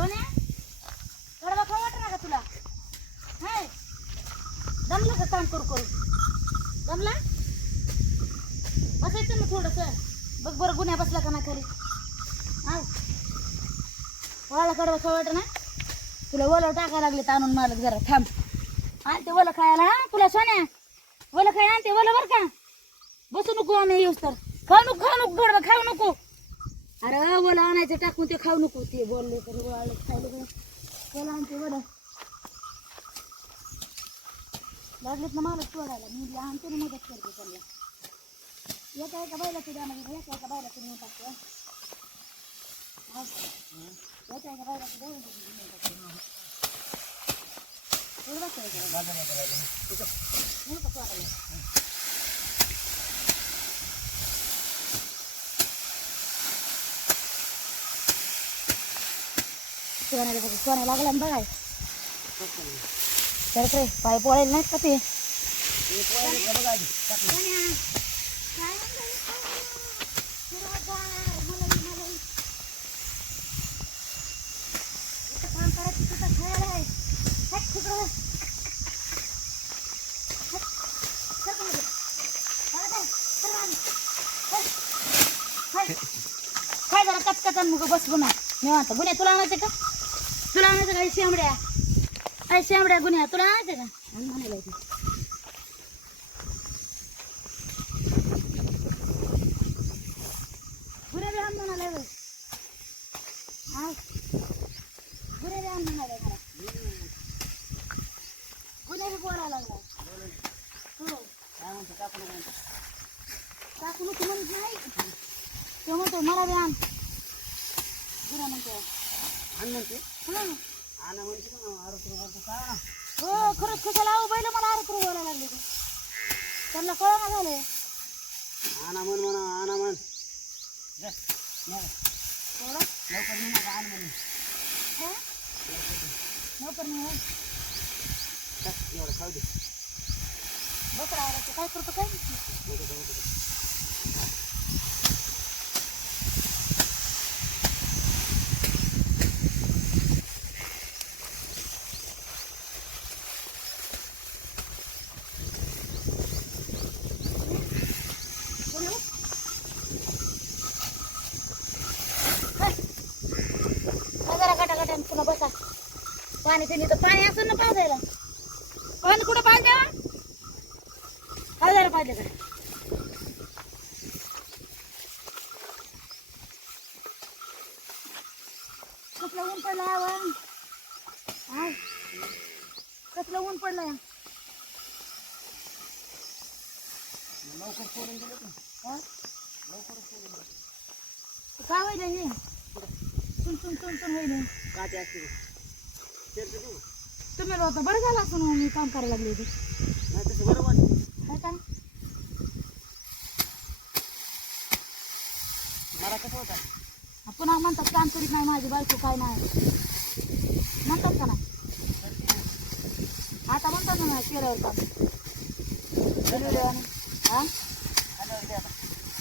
सोन्या कडवा खाऊ वाटत का तुला. हाय. दमलं का काम करू करू? दमला? बसायचं ना थोडस. बघ बरं गुन्ह्या बसला का ना खाली हाय. वाळा कडवा खाऊ वाटत ना तुला ओलं टाकायला लागले तर आणून मालक जरा थांब. आणते ओलं खायला हा तुला सोन्या. ओलं खाय आणते ओलं बरं का. बसू नको आम्ही येऊस तर. खाऊ नको खाऊ नको गडबा खाऊ नको. अरे ओलं आणायचं टाकून ते खाऊ नको ते बोलले तर वाळलं खायला का ओलं आणते ओलं लागलेत ना मला तोडायला मी आणते ना मदत करते त्यांना. एका एका बायला तुझ्या म्हणजे एका एका बायला तुम्ही टाकते. एका एका बायला तुझ्या थोडं बसायचं म्हणून कसं सोन्याला बघा सोन्या लागला ना बघाय तर रे पाय पोळायला नाहीत का ते काय जरा कचकचन मुग बस गुन्हा निवांत गुन्ह्या तुला आणायचं का तुला आणायचं का? शेंबड्या. आई शेंबड्या गुन्ह्या. तुला आणायचं का? आणि म्हणायला येते. गुन्हे बी आण म्हणाले बघ. हा. गुन्हे बी आण म्हणाले मला. गुन्हे बी बोलायला लागला. हो. टाकू नको म्हणत नाही. तो म्हणतो मला बी आण म्हणतो. हो खरंच कशाला आहो बैल मला अरे बोलायला लागले ते. त्यांना कळना झाले थोडं हं? लवकर नाही होय. बकरा आवरायचं. काय करतो काय माहिती. बोलू? काय? काय जरा गटागटाने पुन्हा बसा पाणी पिणी तर पाणी असेल ना पाजायला पाणी कुठं पाहिजे? काय जरा पाहिजे का? कसलं ऊन पडलं हाय कसलं ऊन पडलं हा? ते काय व्हायला हे? तुम तुम तुम तुम व्हायला तुम्ही होतं बरं झालं असं मी काम करायला लागले होते. काय काम पुन्हा म्हणतात काम करीत नाही माझी बायको काय नाही. म्हणतात का नाही? आता म्हणतात ना नाही केल्यावर काम. हा?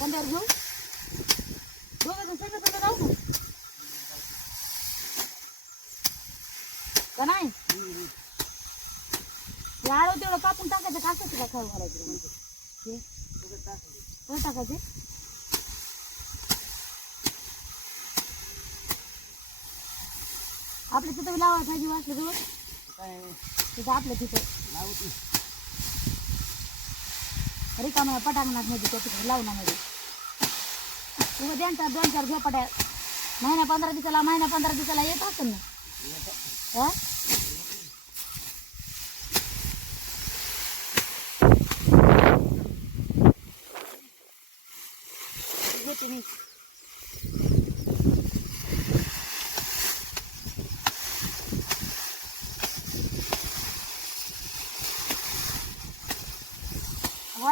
कंद्यावर घेऊ? दोघं सगळं सगळं जाऊ ना का नाही तेवढं कापून टाकायचं टाकायचं का खाऊ घालायचं म्हणजे? हे? कोण टाकायचे? आपल्या तिथं आहे जीव असलं जवळ. तिथं आपल्या तिथं. रिकाम्या पटांगणात मध्ये त्या तिकडे लावण्यामध्ये उभं त्यांचा दोन चार झोपाट्या महिना पंधरा दिवसाला महिना पंधरा दिवसाला येत असेल ना? हा?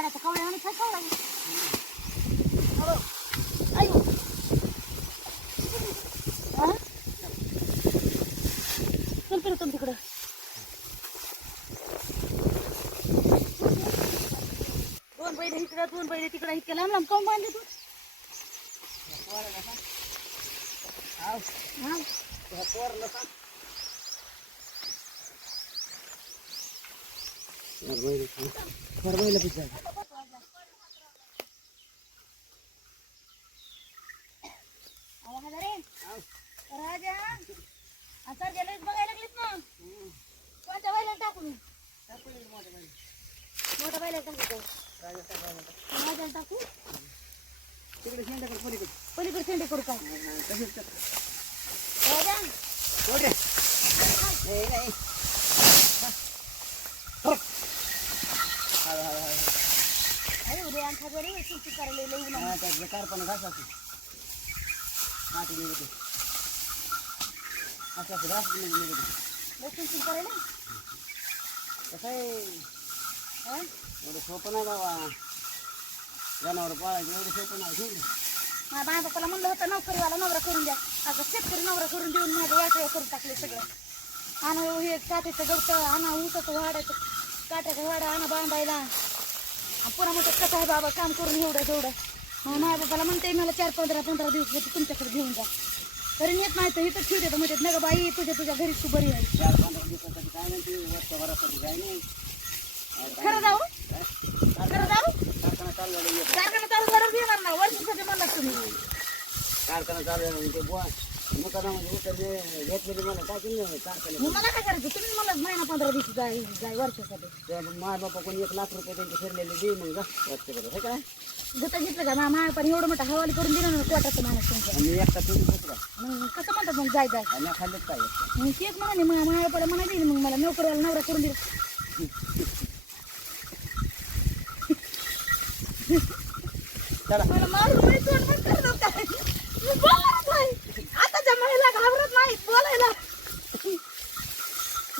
वाड्याचा कवड्या आणि अयो हा? चल तर तुम तिकडं. दोन बैल इकडं दोन बैल तिकडं. इतक्या लांब लांब काऊन बांधले तू? हा पोराला सांग. वर बैल आहे. वर बैल आहे तिथं. अहो, हजारे. राजा आता गेलेच बघायला लागलीस ना कोणत्या बैला टाकू मी मोठ्या बैला टाकू का? टाकू तिकडे शेंड्याकडे पलीकडे. पलीकडे शेंडे करू का तशीच कर. राजा सोड रे. ए, ए, ए. हं. हळू, हळू, हळू. अरे उद्या आमच्या घरी करायला लई उन्हात. हा, त्यात कारपणा घास असतो. माती निघते. असं असं घास निघ- निघते. लई सुट्टी करायला कसं आहे हा? एवढं सोपं नाही बाबा जनावर पाळायचं एवढं सोपं नाही ठीक आहे. माझ्या बाबा बापाला म्हणलं होतं नोकरीवाला नवरा करून द्या आता शेतकरी नवरा करून देऊन माझं वाटळ करून टाकले सगळं आणा हो, हे काठ्याचं गवत आणा ऊसाचं वाड्याचं काट्याचं वाडा आणा बांधायला पुन्हा म्हणतात कसं आहे बाबा? काम करून एवढं तेवढं. मग माझ्या बापाला म्हणते मला चार पंधरा पंधरा दिवस घेते तुमच्याकडे घेऊन जा. तरी नेत नाही तर इथं ठेवते तर म्हणतात नका बाई तुझ्या तुझ्या घरी तू बरी आहे चार पंधरा दिवसासाठी काय म्हणते वर्षभरासाठी काय नाही. खरं जाऊ? खरं जाऊ? कारखाना चालू झाला. कारखाना चालू करत घेणार ना वर्षासाठी म्हणलात तुम्ही. कारखाना चालू झाला बुवा मुकादामध्ये उतरले घेतलेली मला टाकून कारखान्यात मला काय करायचं? तुम्ही मला महिना पंधरा दिवस जाय जाय वर्षासाठी. तेव्हा मग माझ्या बापा कोणी एक लाख रुपये त्यांचे फिरलेले दे मग जा. हे काय? घेतं घेतलं का? मा पण एवढं मोठं हवाली करून दिलं ना कोटाचं माणूस तुमचं. आणि एकटा तुम्ही दुसरा मग कसं म्हणतात मग जाय जाय? आणि खाल्लेच काय मग तेच म्हणाले मग म्हणा मला नोकरीवाला नवरा करून दिला. चला. मला मारून तोंड काय मी बोलणारच नाही आताच्या महिला घाबरत नाही बोलायला.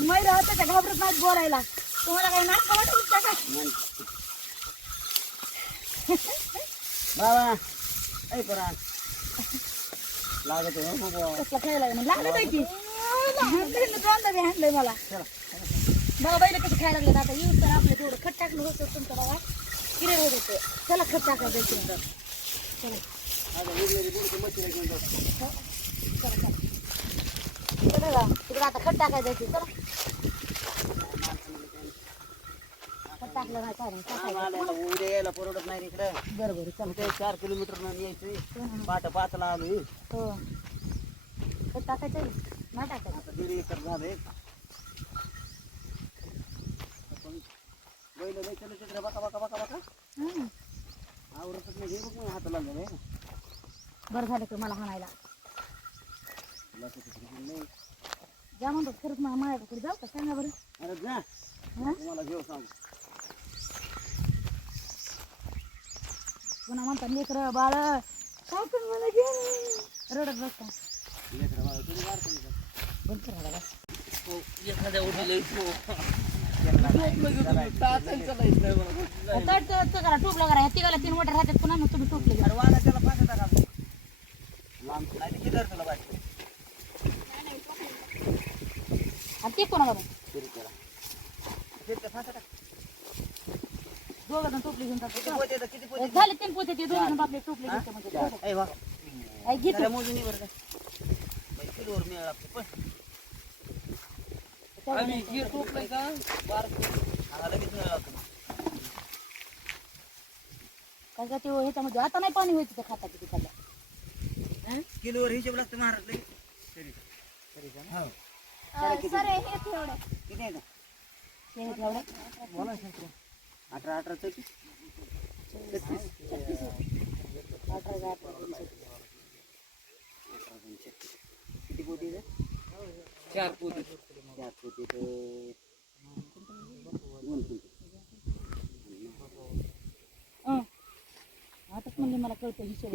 महिला आताच्या घाबरत नाहीत बोलायला. तुम्हाला काही नाटक वाटत का. बाबा ऐ परा लागत आहे हो बाबा खेळायला लागत आहे दोनदा बी हाणलंय मला. बघा बैल कसं खायला लागले आता? येऊन तर आपलं तेवढं. खत टाकलं होतं तुमचं बघा किरे होत होतं. चला खत टाकायचं. चला चला. चला तिकडे आता खत टाकायचं आहे ते. चला खत टाकलं नाही काय नाही टाकायचं. उद्या यायला परवडत नाही इकडे बरं बरं चला ते चार किलोमीटर यायचं हं. पाट पाचला आलो हो खत टाकायचं आहे? नाही टाकायचं आता दीड एकर झालंय बैल लय चलत तिकडे बका बका बका बका हं. आवरतच नाही हे बघ मग हाताला लागलं बरं झालं की मला हाणायला आहे ज्या म्हणतात खरंच मा माझ्याकडे जाऊ का? सांगा बरं. अरे जा. हं? तुम्हाला घेऊ सांग. पुन्हा म्हणतात लेकर बाळ काय पण मला घे रडत बसता. लेकरं बाळं तुम्ही का? तट तट करा टोपला करा. ह्या तिघाला तीन मोठे राहतात पुन्हा मग तुम्ही टोपले घ्या. वाला त्याला फाटा टाका लांब नाही किती तुला बाकी आणि ते कोणाला बघ फिर त्याला फिर त्या फाटा टाक दोघं जण टोपले घेऊन जातात किती पोते येतात, किती पोते झाले तीन पोते टोपले हा? घेते म्हणजे वा. आई घेतो त्याला मोजून बरं का. किलोवर मिळाला आपलं. पण. हा, लगेच मिळाला आपलं. काय काय ते ह्याच्यामध्ये आता नाही पाणी व्हायचं त्या खाता किती खाल्ल्या किलोवर हिशोब लागतो का ना? हो. किती आहे का? हे एवढं. अठरा अठरा चौतीस छत्तीस अठरा का अठरा किती पोती चार पोती चार पोती दोन आताच म्हणजे मला कळतं हिशोब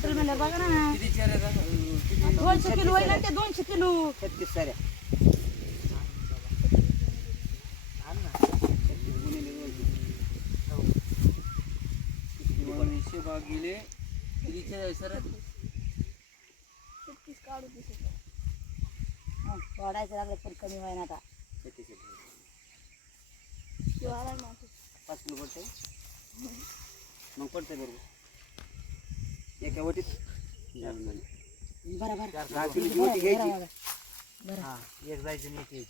क्विंटल म्हणलं बघा ना. का? दोनशे किलो ना ते दोनशे किलो. छत्तीस साऱ्या. पण कमी आता. पाच किलो मग पडते बरोबर. एका वटीत. बरोबर घ्यायची. एक जायचं आणि एक